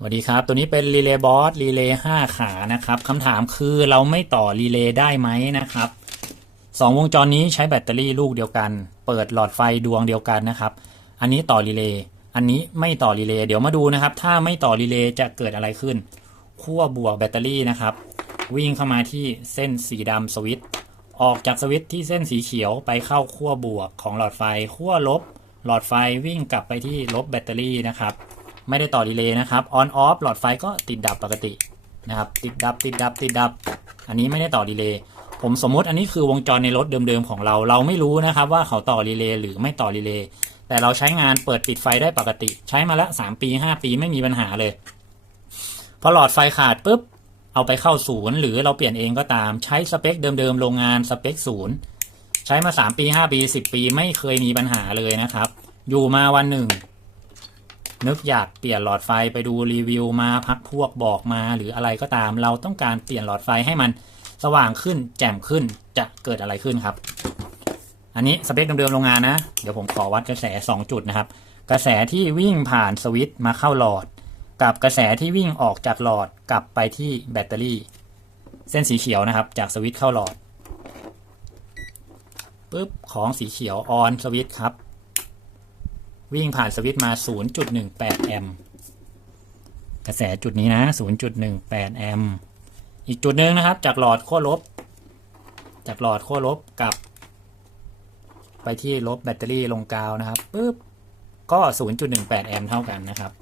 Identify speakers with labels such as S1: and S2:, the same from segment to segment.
S1: สวัสดีครับ ตัวนี้เป็นรีเลย์บอสรีเลย์ห้าขานะครับคำถามคือเราไม่ต่อรีเลย์ได้ไหมนะครับสองวงจรนี้ใช้แบตเตอรี่ลูกเดียวกัน เปิดหลอดไฟดวงเดียวกันนะครับ อันนี้ต่อรีเลย์อันนี้ไม่ต่อรีเลย์เดี๋ยวมาดูนะครับ ถ้าไม่ต่อรีเลย์จะเกิดอะไรขึ้นขั้วบวกแบตเตอรี่นะครับ วิ่งเข้ามาที่เส้นสีดำสวิตออกจากสวิตที่เส้นสีเขียวไปเข้าขั้วบวกของหลอดไฟขั้วลบ หลอดไฟวิ่งกลับไปที่ลบแบตเตอรี่นะครับ ไม่ได้ต่อดีเลย์นะครับ on off หลอดไฟก็ติดดับปกตินะครับติดดับติดดับติดดับ อันนี้ไม่ได้ต่อดีเลย์ผมสมมติอันนี้คือวงจรในรถเดิมๆของเรา เราไม่รู้นะครับว่าเขาต่อรีเลย์หรือไม่ต่อรีเลย์แต่เราใช้งานเปิดปิดไฟได้ปกติ ใช้มาแล้ว3ปี 5 ปีไม่มีปัญหาเลย พอหลอดไฟขาดปุ๊บ เอาไปเข้าศูนย์หรือเราเปลี่ยนเองก็ตามใช้สเปคเดิมๆโรงงานสเปคศูนย์ใช้มา 3 ปี 5 ปี 10 ปีไม่เคยมีปัญหาเลยนะครับ อยู่มาวันหนึ่ง นึกอยากเปลี่ยนหลอดไฟไปดูรีวิวมาพักพวกบอกมาหรืออะไรก็ตาม เราต้องการเปลี่ยนหลอดไฟให้มันสว่างขึ้นแจ่มขึ้นจะเกิดอะไรขึ้นครับ อันนี้สเปคเดิมๆโรงงานนะ เดี๋ยวผมขอวัดกระแส 2 จุดนะครับ กระแสที่วิ่งผ่านสวิตช์มาเข้าหลอด กับกระแสที่วิ่งออกจากหลอดกลับไปที่แบตเตอรี่ เส้นสีเขียวนะครับ จากสวิตช์เข้าหลอดปุ๊บของสีเขียวออนสวิตช์ครับ วิ่งผ่านสวิตช์มา 0.18 แอมป์กระแสจุดนี้นะ 0.18 แอมป์อีกจุดหนึ่งนะครับ จากหลอดขั้วลบ จากหลอดขั้วลบกับ ไปที่ลบแบตเตอรี่ลงกาวนะครับปุ๊บก็ 0.18 แอมป์เท่ากันนะครับ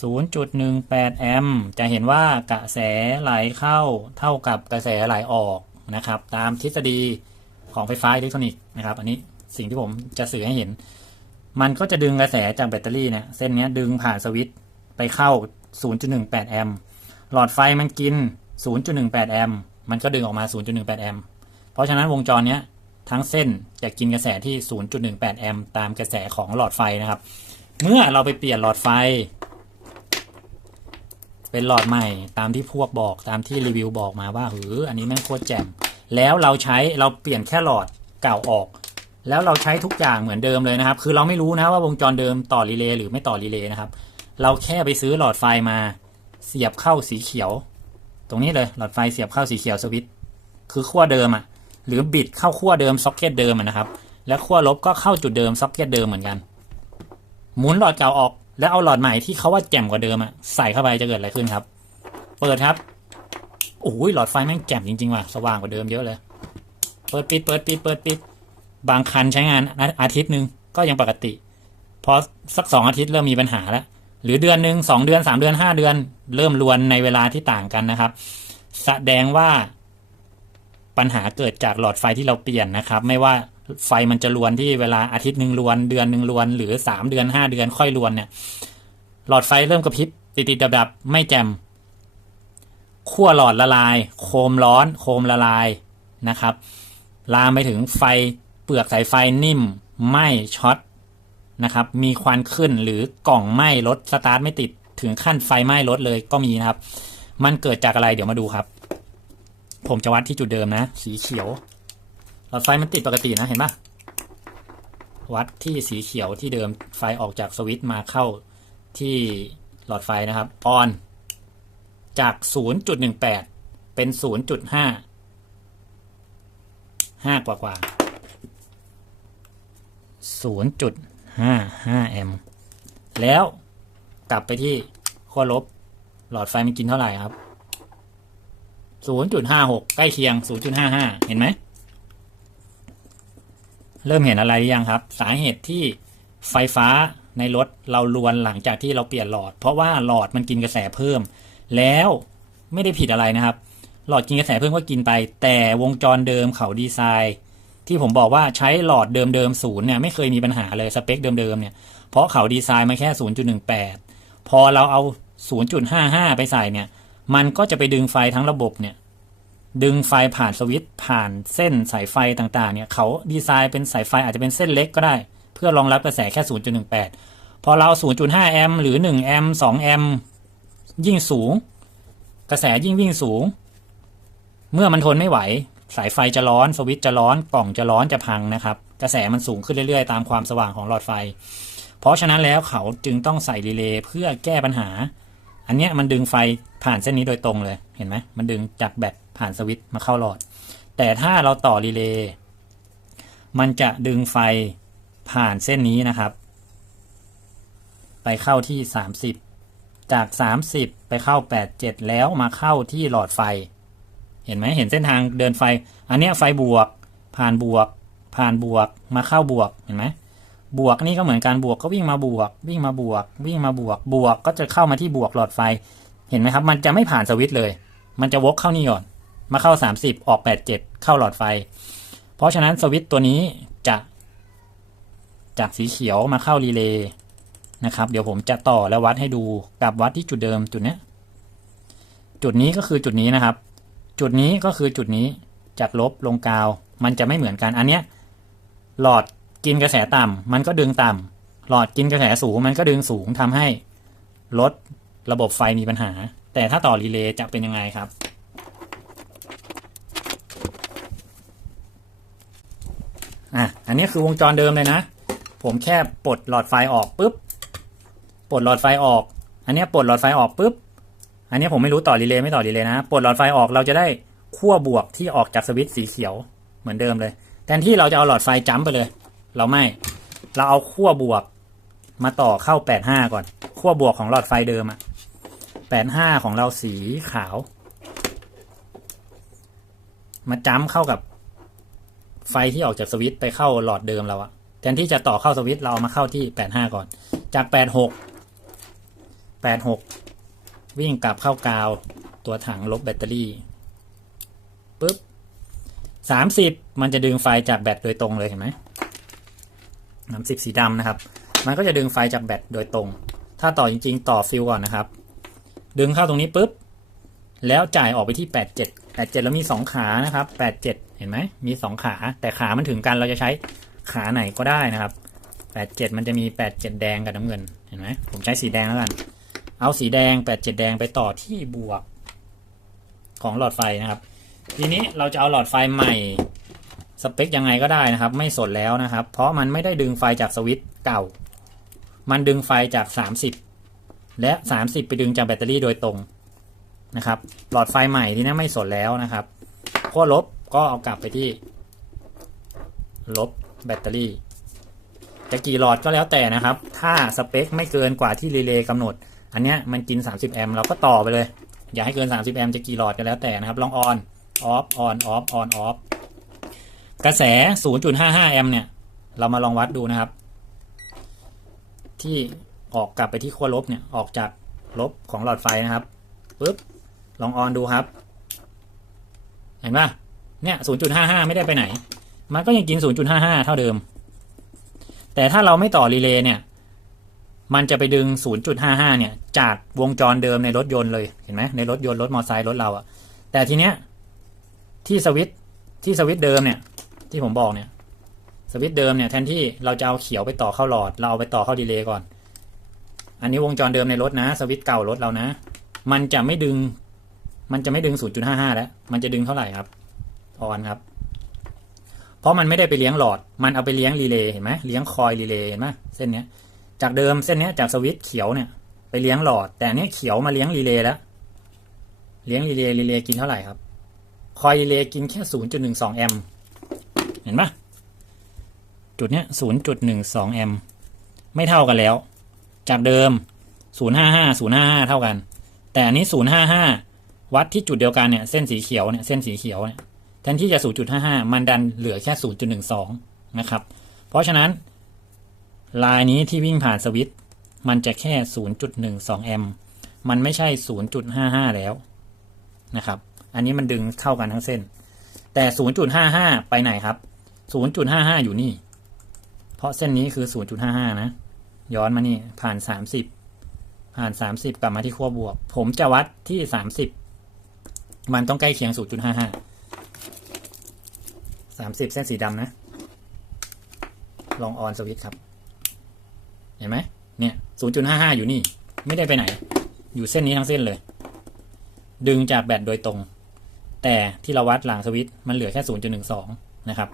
S1: 0.18 แอมป์จะเห็นว่ากระแสไหลเข้าเท่ากับกระแสไหลออกนะครับ ตามทฤษฎีของไฟฟ้าอิเล็กทรอนิกส์นะครับ อันนี้สิ่งที่ผมจะสื่อให้เห็น มันก็จะดึงกระแสจากแบตเตอรี่เนี่ยเส้นนี้ดึงผ่านสวิตช์ไปเข้า 0.18 แอมป์หลอดไฟมันกิน 0.18 แอมป์มันก็ดึงออกมา 0.18 แอมป์เพราะฉะนั้นวงจรเนี้ยทั้งเส้นจะกินกระแสที่ 0.18 แอมป์ตามกระแสของหลอดไฟนะครับ เมื่อเราไปเปลี่ยนหลอดไฟ เป็นหลอดใหม่ตามที่พวกบอกตามที่รีวิวบอกมาว่าหืออันนี้แม่งโคตรแจ่มแล้วเราใช้เราเปลี่ยนแค่หลอดเก่าออก แล้วเราใช้ทุกอย่างเหมือนเดิมเลยนะครับ คือเราไม่รู้นะว่าวงจรเดิมต่อรีเลย์หรือไม่ต่อรีเลย์นะครับ เราแค่ไปซื้อหลอดไฟมาเสียบเข้าสีเขียว ตรงนี้เลยหลอดไฟเสียบเข้าสีเขียวสวิตคือขั้วเดิมอะ่ะหรือบิดเข้าขั้วเดิมซ็อกเก็ตเดิมนะครับ แล้วขั้วลบก็เข้าจุดเดิมซ็อกเก็ตเดิมเหมือนกัน หมุนหลอดเก่าออก แล้วเอาหลอดใหม่ที่เขาว่าแจ่มกว่าเดิมอะใส่เข้าไปจะเกิดอะไรขึ้นครับ เปิดครับโอ้ยหลอดไฟแม่งแจ่มจริงๆว่ะสว่างกว่าเดิมเยอะเลย เปิดปิดเปิดปิดเปิดปิด บางคันใช้งานอาทิตย์หนึ่งก็ยังปกติ พอสักสองอาทิตย์เริ่มมีปัญหาแล้ว หรือเดือนหนึ่งสองเดือนสามเดือนห้าเดือน เริ่มรวนในเวลาที่ต่างกันนะครับ แสดงว่าปัญหาเกิดจากหลอดไฟที่เราเปลี่ยนนะครับ ไม่ว่าไฟมันจะรวนที่เวลาอาทิตย์หนึ่งรวน เดือนหนึ่งรวน หรือสามเดือนห้าเดือนค่อยรวนเนี่ยหลอดไฟเริ่มกระพริบติดติดดับดับไม่แจ่มขั้วหลอดละลาย โคมร้อน โคมละลายนะครับ ลามไปถึงไฟ เปลือกสายไฟนิ่มไหม้ช็อตนะครับมีควันขึ้นหรือกล่องไหม้รถสตาร์ทไม่ติดถึงขั้นไฟไหม้รถเลยก็มีนะครับ มันเกิดจากอะไรเดี๋ยวมาดูครับ ผมจะวัดที่จุดเดิมนะ สีเขียวหลอดไฟมันติดปกตินะเห็นปะวัดที่สีเขียวที่เดิมไฟออกจากสวิตช์มาเข้าที่หลอดไฟนะครับออนจาก 0.18 เป็น 0.5ห้ากว่ากว่า ศูนย์จุดห้าห้าแอมป์แล้วกลับไปที่ขั้วลบ หลอดไฟมันกินเท่าไหร่ครับศูนย์จุดห้าหกใกล้เคียงศูนย์จุดห้าห้าเห็นไหม เริ่มเห็นอะไรหรือยังครับ สาเหตุที่ไฟฟ้าในรถเราลวนหลังจากที่เราเปลี่ยนหลอด เพราะว่าหลอดมันกินกระแสเพิ่ม แล้วไม่ได้ผิดอะไรนะครับ หลอดกินกระแสเพิ่มก็กินไป แต่วงจรเดิมเขาดีไซน์ ที่ผมบอกว่าใช้หลอดเดิมๆศูนย์เนี่ยไม่เคยมีปัญหาเลยสเปคเดิมๆเนี่ยเพราะเขาดีไซน์มาแค่ 0.18 พอเราเอา 0.55 ไปใส่เนี่ยมันก็จะไปดึงไฟทั้งระบบเนี่ยดึงไฟผ่านสวิตช์ผ่านเส้นสายไฟต่างๆเนี่ยเขาดีไซน์เป็นสายไฟอาจจะเป็นเส้นเล็กก็ได้ เพื่อรองรับกระแสแค่ 0.18 พอเรา 0.5 แอมป์หรือ 1 แอมป์2แอมป์ยิ่งสูง กระแสยิ่งวิ่งสูง เมื่อมันทนไม่ไหว สายไฟจะร้อนสวิตช์จะร้อนกล่องจะร้อนจะพังนะครับ กระแสมันสูงขึ้นเรื่อยๆ ตามความสว่างของหลอดไฟ เพราะฉะนั้นแล้วเขาจึงต้องใส่รีเลย์เพื่อแก้ปัญหา อันเนี้ยมันดึงไฟผ่านเส้นนี้โดยตรงเลยเห็นไหมมันดึงจากแบตผ่านสวิตช์มาเข้าหลอด แต่ถ้าเราต่อรีเลย์มันจะดึงไฟผ่านเส้นนี้นะครับ ไปเข้าที่ 30 จาก 30 ไปเข้า 87 แล้วมาเข้าที่หลอดไฟ เห็นไหมเห็นเส้นทางเดินไฟ อันเนี้ยไฟบวก ผ่านบวก ผ่านบวกมาเข้าบวกเห็นไหมบวกนี่ก็เหมือนการบวกก็วิ่งมาบวก วิ่งมาบวก วิ่งมาบวก บวกก็จะเข้ามาที่บวกหลอดไฟ เห็นไหมครับ มันจะไม่ผ่านสวิตช์เลย มันจะวกเข้านี่ก่อน มาเข้า 30 ออก 87 เข้าหลอดไฟ เพราะฉะนั้นสวิตช์ตัวนี้จะจากสีเขียวมาเข้ารีเลย์นะครับ เดี๋ยวผมจะต่อแล้ววัดให้ดูกับวัดที่จุดเดิมจุดนี้ จุดนี้ก็คือจุดนี้นะครับ จุดนี้ก็คือจุดนี้จากลบลงกาว มันจะไม่เหมือนกันอันเนี้ยหลอดกินกระแสต่ำมันก็ดึงต่ำหลอดกินกระแสสูงมันก็ดึงสูงทำให้รถระบบไฟมีปัญหา แต่ถ้าต่อรีเลย์จะเป็นยังไงครับอะอันนี้คือวงจรเดิมเลยนะ ผมแค่ปลดหลอดไฟออกปุ๊บปลดหลอดไฟออก อันนี้ปลดหลอดไฟออกปุ๊บ อันนี้ผมไม่รู้ต่อรีเลย์ไม่ต่อรีเลย์นะ ปลดหลอดไฟออกเราจะได้ขั้วบวกที่ออกจากสวิตช์สีเขียวเหมือนเดิมเลย แทนที่เราจะเอาหลอดไฟจัมป์ไปเลย เราไม่ เราเอาขั้วบวกมาต่อเข้า 85 ก่อน ขั้วบวกของหลอดไฟเดิมอะ85 ของเราสีขาว มาจัมป์เข้ากับไฟที่ออกจากสวิตช์ไปเข้าหลอดเดิมเราอะแทนที่จะต่อเข้าสวิตช์เราเอามาเข้าที่ 85 ก่อน จาก 86 86 วิ่งกลับเข้ากาว ตัวถังลบแบตเตอรี่ปุ๊บ30มันจะดึงไฟจากแบตโดยตรงเลยเห็นไหม30สีดำนะครับ มันก็จะดึงไฟจากแบตโดยตรง ถ้าต่อจริง ๆ ต่อฟิลก่อนนะครับ ดึงเข้าตรงนี้ปุ๊บ แล้วจ่ายออกไปที่87 87แล้วมี2ขานะครับ87เห็นไหม มี2ขา แต่ขามันถึงกันเราจะใช้ขาไหนก็ได้นะครับ87มันจะมี87แดงกับน้ำเงิน เห็นไหมผมใช้สีแดงแล้วกัน เอาสีแดง87แดงไปต่อที่บวกของหลอดไฟนะครับ ทีนี้เราจะเอาหลอดไฟใหม่สเปคยังไงก็ได้นะครับ ไม่สนแล้วนะครับ เพราะมันไม่ได้ดึงไฟจากสวิตช์เก่า มันดึงไฟจาก 30 และ 30 ไปดึงจากแบตเตอรี่โดยตรงนะครับ หลอดไฟใหม่ที่นี้ไม่สนแล้วนะครับขั้วลบก็เอากลับไปที่ ลบแบตเตอรี่จะกี่หลอดก็แล้วแต่นะครับ ถ้าสเปคไม่เกินกว่าที่รีเลย์กำหนด อันเนี้ยมันกิน 30 แอมป์เราก็ต่อไปเลย อย่าให้เกิน 30 แอมป์จะกี่หลอดก็แล้วแต่นะครับ ลองออนออฟออนออฟออนออฟกระแส 0.55 แอมป์เนี่ย เรามาลองวัดดูนะครับ ที่ออกกลับไปที่ขั้วลบเนี่ย ออกจากลบของหลอดไฟนะครับปึ๊บลองออนดูครับ เห็นป่ะเนี่ย 0.55 ไม่ได้ไปไหน มันก็ยังกิน 0.55 เท่าเดิม แต่ถ้าเราไม่ต่อรีเลย์เนี่ย มันจะไปดึง 0.55 เนี่ย จากวงจรเดิมในรถยนต์เลย เห็นไหมในรถยนต์รถมอเตอร์ไซค์รถเราอะแต่ทีเนี้ยที่สวิตที่สวิตเดิมเนี่ย ที่ผมบอกเนี่ย สวิตเดิมเนี่ยแทนที่เราจะเอาเขียวไปต่อเข้าหลอด เราเอาไปต่อเข้าดีเลย์ก่อน อันนี้วงจรเดิมในรถนะ สวิตเก่ารถเรานะ มันจะไม่ดึง มันจะไม่ดึง 0.55 แล้ว มันจะดึงเท่าไหร่ครับออนครับ เพราะมันไม่ได้ไปเลี้ยงหลอด มันเอาไปเลี้ยงรีเลย์เห็นไหมเลี้ยงคอยรีเลย์เห็นไหมเส้นเนี้ย จากเดิมเส้นนี้จากสวิตช์เขียวเนี่ยไปเลี้ยงหลอด แต่นเนี้ยเขียวมาเลี้ยงรีเลย์แล้วเลี้ยงรีเลย์รีเลย์กินเท่าไหร่ครับคอยรีเลย์กินแค่ 0.12 แอมป์เห็นปะจุดเนี้ย 0.12 แอมป์ไม่เท่ากันแล้ว จากเดิม 055 055 เท่ากัน แต่อันนี้ 055 วัดที่จุดเดียวกันเนี่ยเส้นสีเขียวเนี่ยเส้นสีเขียวเนี่ยแทนที่จะ 0.55 มันดันเหลือแค่ 0.12 นะครับ เพราะฉะนั้น ลายนี้ที่วิ่งผ่านสวิตช์มันจะแค่ 0.12 แอมป์มันไม่ใช่ 0.55 แล้วนะครับ อันนี้มันดึงเข้ากันทั้งเส้น แต่ 0.55 ไปไหนครับ 0.55 อยู่นี่ เพราะเส้นนี้คือ 0.55 นะ ย้อนมานี่ผ่าน 30 ผ่าน 30 กลับมาที่ขั้วบวก ผมจะวัดที่ 30 มันต้องใกล้เคียง 0.55 30 เส้นสีดำนะ ลองออนสวิตช์ครับ เห็นไหมเนี่ย0.55อยู่นี่ ไม่ได้ไปไหน อยู่เส้นนี้ทั้งเส้นเลย ดึงจากแบตโดยตรง แต่ที่เราวัดหลังสวิตมันเหลือแค่0.12นะครับ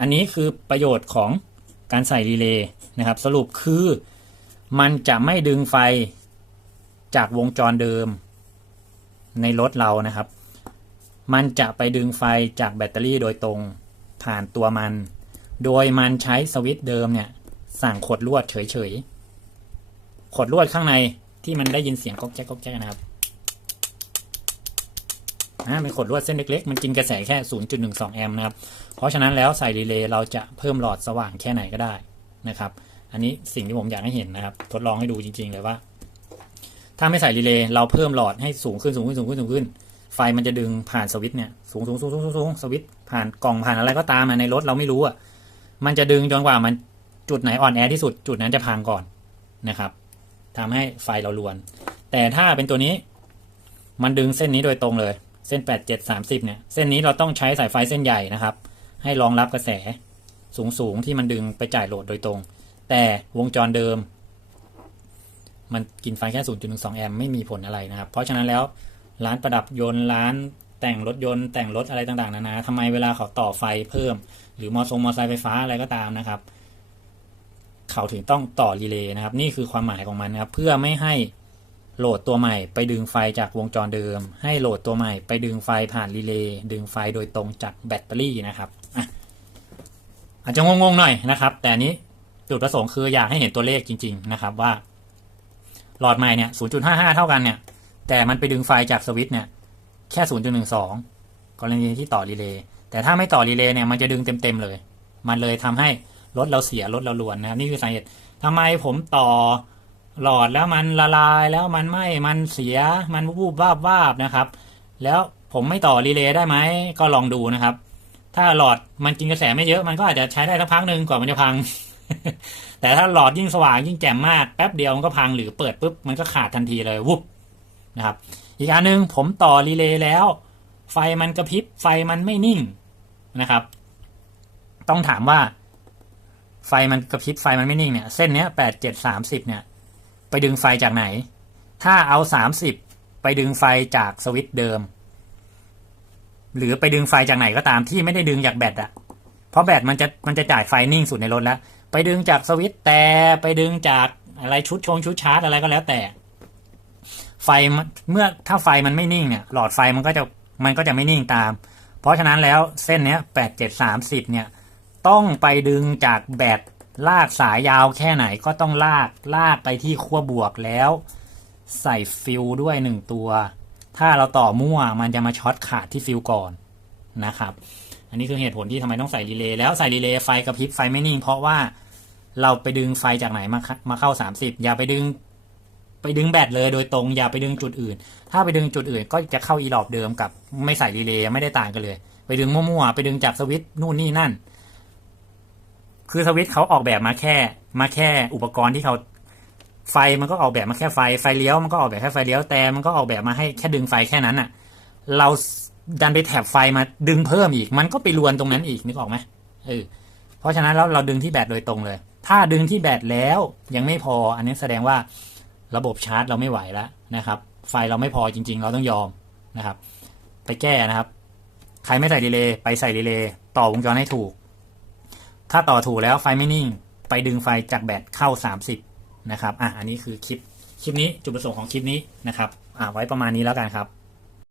S1: อันนี้คือประโยชน์ของการใส่รีเลย์นะครับ สรุปคือมันจะไม่ดึงไฟจากวงจรเดิมในรถเรานะครับ มันจะไปดึงไฟจากแบตเตอรี่โดยตรงผ่านตัวมัน โดยมันใช้สวิตช์เดิมเนี่ย สั่งขดลวดเฉยๆ ขดลวดข้างในที่มันได้ยินเสียงก๊อกแจ๊กก๊อกแจ๊กนะครับอ่าเป็นขดลวดเส้นเล็กๆ มันกินกระแสแค่ 0.12 แอมป์นะครับ เพราะฉะนั้นแล้วใส่รีเลย์เราจะเพิ่มหลอดสว่างแค่ไหนก็ได้นะครับ อันนี้สิ่งที่ผมอยากให้เห็นนะครับ ทดลองให้ดูจริง ๆ เลยว่า ถ้าไม่ใส่รีเลย์เราเพิ่มหลอดให้สูงขึ้นสูงขึ้นสูงขึ้นสูงขึ้น ไฟมันจะดึงผ่านสวิตช์เนี่ยสูงสูงสูงสูงสูงสวิตช์ผ่านกล่องผ่านอะไรก็ตามอะในรถเราไม่รู้อะ มันจะดึงจนกว่ามัน จุดไหนอ่อนแอที่สุด จุดนั้นจะพังก่อนนะครับทำให้ไฟเราลวน แต่ถ้าเป็นตัวนี้ มันดึงเส้นนี้โดยตรงเลย เส้น 8 7 30 เนี่ย เส้นนี้เราต้องใช้สายไฟเส้นใหญ่นะครับ ให้รองรับกระแสสูงสูงที่มันดึงไปจ่ายโหลดโดยตรง แต่วงจรเดิม มันกินไฟแค่ 0.12 แอมป์ไม่มีผลอะไรนะครับ เพราะฉะนั้นแล้วร้านประดับยนต์ร้านแต่งรถยนต์แต่งรถอะไรต่างๆนานาทำไมเวลาเขาต่อไฟเพิ่ม หรือมอทรงมอไซค์ไฟฟ้าอะไรก็ตามนะครับ เขาถึงต้องต่อรีเลย์นะครับ นี่คือความหมายของมันนะครับ เพื่อไม่ให้โหลดตัวใหม่ไปดึงไฟจากวงจรเดิม ให้โหลดตัวใหม่ไปดึงไฟผ่านรีเลย์ดึงไฟโดยตรงจากแบตเตอรี่นะครับอาจจะงงๆหน่อยนะครับ แต่นี้จุดประสงค์คืออยากให้เห็นตัวเลขจริง ๆ นะครับว่า หลอดใหม่เนี่ย0.55 เท่ากันเนี่ย แต่มันไปดึงไฟจากสวิตช์เนี่ยแค่ 0.12 กรณีที่ต่อรีเลย์แต่ถ้าไม่ต่อรีเลย์เนี่ยมันจะดึงเต็มๆเลย มันเลยทำให้ รถเราเสียรถเราลวนนะครับนี่คือสาเหตุทำไมผมต่อหลอดแล้วมันละลายแล้วมันไหม้มันเสียมันวูบวาบวาบนะครับ แล้วผมไม่ต่อรีเลย์ได้ไหมก็ลองดูนะครับ ถ้าหลอดมันกินกระแสไม่เยอะมันก็อาจจะใช้ได้สักพักหนึ่งกว่ามันจะพัง แต่ถ้าหลอดยิ่งสว่างยิ่งแจ่มมากแป๊บเดียวมันก็พังหรือเปิดปุ๊บมันก็ขาดทันทีเลยวุบนะครับ อีกอันหนึ่งผมต่อรีเลย์แล้ว ไฟมันกระพริบไฟมันไม่นิ่งนะครับ ต้องถามว่า ไฟมันกระพริบไฟมันไม่นิ่งเนี่ย เส้นเนี้ยแปดเจ็ดสามสิบเนี่ย ไปดึงไฟจากไหน ถ้าเอาสามสิบไปดึงไฟจากสวิตช์เดิม หรือไปดึงไฟจากไหนก็ตามที่ไม่ได้ดึงจากแบตอะเพราะแบตมันจะมันจะจ่ายไฟนิ่งสุดในรถแล้ว ไปดึงจากสวิตช์แต่ไปดึงจากอะไรชุดชงชุดชาร์จอะไรก็แล้วแต่ ไฟเมื่อถ้าไฟมันไม่นิ่งเนี่ย หลอดไฟมันก็จะมันก็จะไม่นิ่งตาม เพราะฉะนั้นแล้วเส้นเนี้ยแปดเจ็ดสามสิบเนี่ย ต้องไปดึงจากแบตลากสายยาวแค่ไหนก็ต้องลากลากไปที่ขั้วบวกแล้ว ใส่ฟิลด้วยหนึ่งตัว ถ้าเราต่อมั่วมันจะมาช็อตขาดที่ฟิลก่อนนะครับ อันนี้คือเหตุผลที่ทำไมต้องใส่รีเลย์แล้วใส่รีเลย์ไฟกระพริบไฟไม่นิ่ง เพราะว่าเราไปดึงไฟจากไหนมามาเข้า 30 อย่าไปดึงไปดึงแบตเลยโดยตรงอย่าไปดึงจุดอื่น ถ้าไปดึงจุดอื่นก็จะเข้าอีหลอบเดิมกับไม่ใส่รีเลย์ไม่ได้ต่างกันเลย ไปดึงมั่วๆไปดึงจากสวิตช์นู่นนี่นั่น คือสวิตช์เขาออกแบบมาแค่ มาแค่อุปกรณ์ที่เขาไฟมันก็ออกแบบมาแค่ไฟไฟเลี้ยวมันก็ออกแบบแค่ไฟเลี้ยวแต่มันก็ออกแบบมาให้แค่ดึงไฟแค่นั้นอะ เราดันไปแถบไฟมาดึงเพิ่มอีก มันก็ไปรวนตรงนั้นอีกนึกออกไหมเออเพราะฉะนั้นแล้วเราดึงที่แบตโดยตรงเลย ถ้าดึงที่แบตแล้วยังไม่พอ อันนี้แสดงว่าระบบชาร์จเราไม่ไหวแล้วนะครับ ไฟเราไม่พอจริง ๆ เราต้องยอมนะครับ ไปแก้นะครับ ใครไม่ใส่รีเลย์ไปใส่รีเลย์ต่อวงจรให้ถูก ถ้าต่อถูกแล้วไฟไม่นิ่ง ไปดึงไฟจากแบตเข้า 30 นะครับ อะ อันนี้คือคลิป คลิปนี้จุดประสงค์ของคลิปนี้นะครับ อะไว้ประมาณนี้แล้วกันครับ